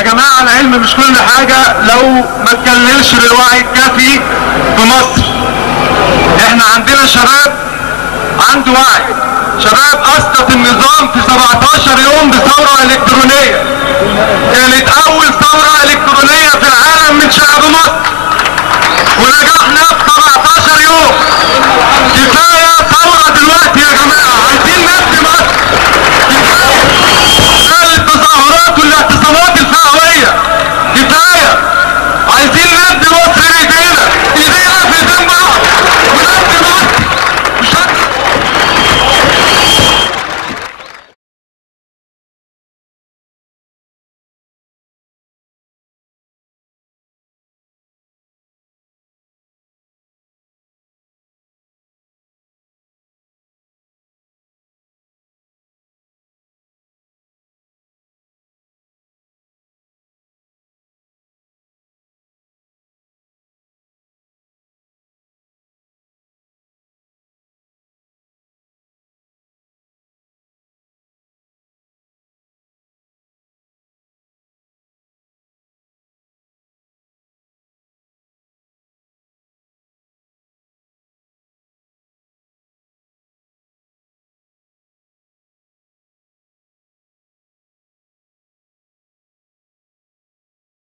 يا جماعة العلم مش كل حاجة لو ما اتكلمش بالوعي الكافي في مصر. احنا عندنا شباب عنده وعي، شباب اسقط النظام في 17 يوم بثورة الكترونية.